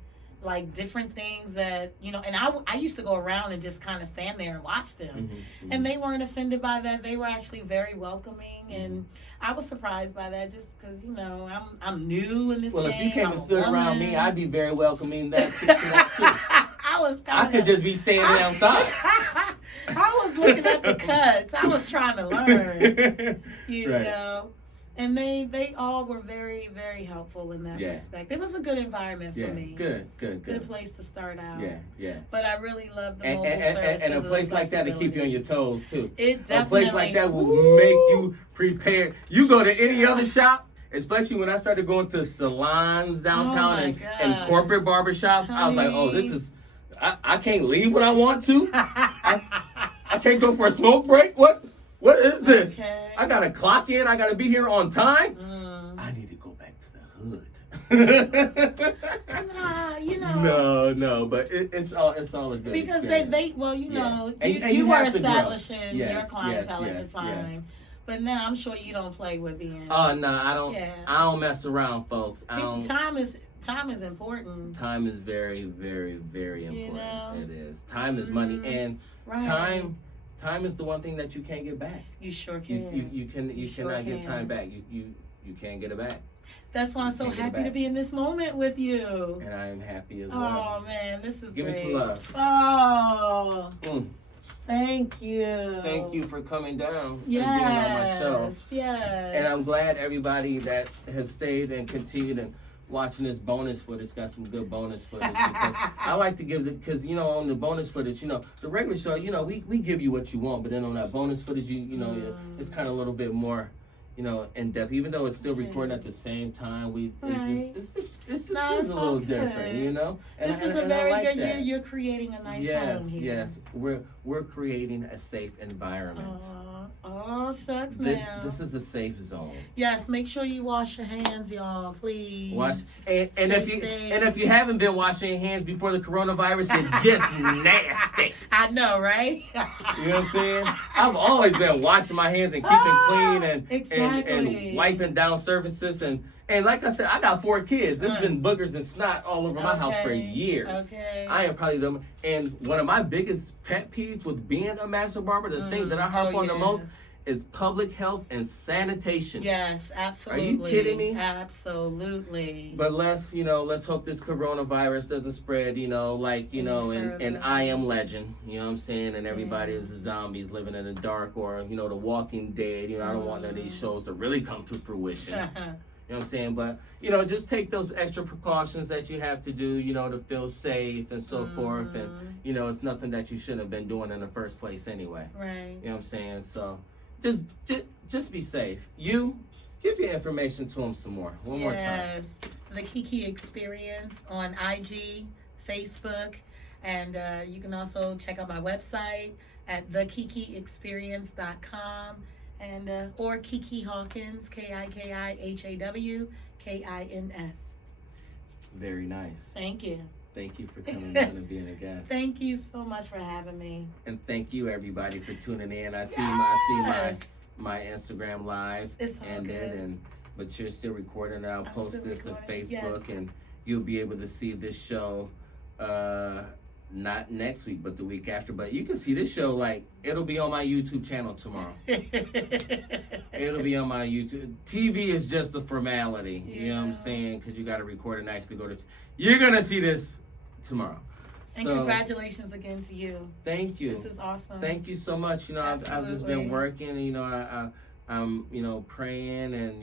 like different things that, and I used to go around and just kind of stand there and watch them. And they weren't offended by that. They were actually very welcoming, and I was surprised by that just because, I'm new in this game. Well, if you came and stood around me, I'd be very welcoming that too. I could just be standing outside. I was looking at the cuts. I was trying to learn, you know. And they all were very, very helpful in that respect. It was a good environment for me. Good place to start out. Yeah. But I really love the mobile services. And a place like that to keep you on your toes, too. It definitely. A place like that will make you prepared. You go to any other shop, especially when I started going to salons downtown and corporate barbershops, I was like, oh, this is, I can't leave when I want to. I can't go for a smoke break. What is this? Okay. I gotta clock in. I gotta be here on time. I need to go back to the hood. No, but it's all a good because experience. you were establishing your clientele at the time. Yes. But now I'm sure you don't play with being. Oh no, I don't. Yeah. I don't mess around, folks. Time is important. Time is very, very, very important. It is. Time is money, and time is the one thing that you can't get back. You sure can. You cannot get time back. You can't get it back. That's why I'm so happy to be in this moment with you. And I am happy as well. Oh man, this is Give great. me some love. Oh. Thank you. Thank you for coming down and being on my show. Yes. And I'm glad everybody that has stayed and continued and watching this bonus footage, got some good bonus footage. Because I like to give because on the bonus footage, the regular show, we give you what you want, but then on that bonus footage, it's kind of a little bit more, in depth. Even though it's still recording at the same time, it's just a little different, And this is a very good year. You're creating a nice home here. Yes, we're creating a safe environment. Oh, shucks now. This is a safe zone. Yes, make sure you wash your hands, y'all, please. And if you haven't been washing your hands before the coronavirus, you're just nasty. I know, right? You know what I'm saying? I've always been washing my hands and keeping clean and wiping down surfaces and like I said, I got 4 kids. There's been boogers and snot all over my house for years. Okay. I am probably and one of my biggest pet peeves with being a master barber, the thing that I harp on the most is public health and sanitation. Yes, absolutely. Are you kidding me? Absolutely. But let's hope this coronavirus doesn't spread, and I Am Legend, you know what I'm saying? And everybody is zombies living in the dark or, The Walking Dead. I don't want none of these shows to really come to fruition. You know what I'm saying? But, just take those extra precautions that you have to do, to feel safe and so forth. And, it's nothing that you shouldn't have been doing in the first place anyway. Right. You know what I'm saying? So just be safe. You give your information to them some more. One more time. Yes. The KIKI Experience on IG, Facebook. And you can also check out my website at thekikiexperience.com. And or Kiki Hawkins, KIKIHAWKINS. Very nice. Thank you. Thank you for coming on and being a guest. Thank you so much for having me. And thank you everybody for tuning in. I see my Instagram live ended, but you're still recording. And I'll post this to Facebook, and you'll be able to see this show. Not next week, but the week after. But you can see this show, it'll be on my YouTube channel tomorrow. It'll be on my YouTube. TV is just a formality. You know what I'm saying? Because you got to record and actually go to... You're going to see this tomorrow. And congratulations again to you. Thank you. This is awesome. Thank you so much. I've just been working. I'm praying and,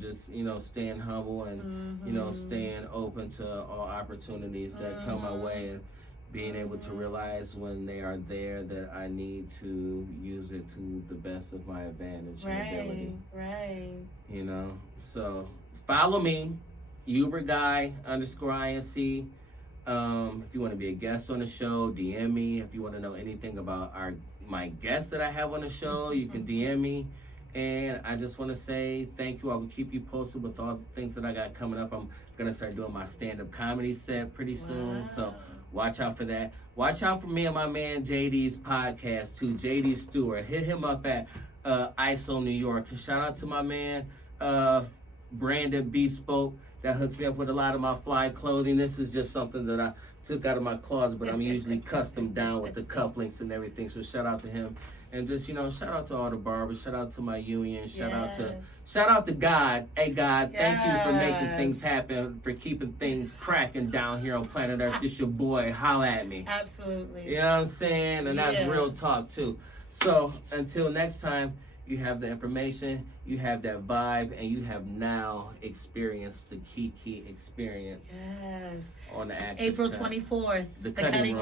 just, staying humble and, staying open to all opportunities that come my way. And being able to realize when they are there that I need to use it to the best of my advantage and ability. Right. So follow me, HUBERT GUY _INC. If you want to be a guest on the show, DM me. If you want to know anything about my guests that I have on the show, you can DM me. And I just want to say thank you. I will keep you posted with all the things that I got coming up. I'm going to start doing my stand-up comedy set pretty soon. So watch out for that. Watch out for me and my man JD's podcast too, JD Stewart. Hit him up at ISO New York. Shout out to my man Brandon Bespoke that hooks me up with a lot of my fly clothing. This is just something that I took out of my closet, but I'm usually custom down with the cufflinks and everything. So shout out to him. And just, shout out to all the barbers. Shout out to my union. Shout out to God. Hey, God, thank you for making things happen, for keeping things cracking down here on planet Earth. This your boy. Holla at me. Absolutely. You know what I'm saying? And that's real talk, too. So until next time, you have the information, you have that vibe, and you have now experienced the Kiki experience. Yes. On the Actress April Cut. 24th. The cutting room.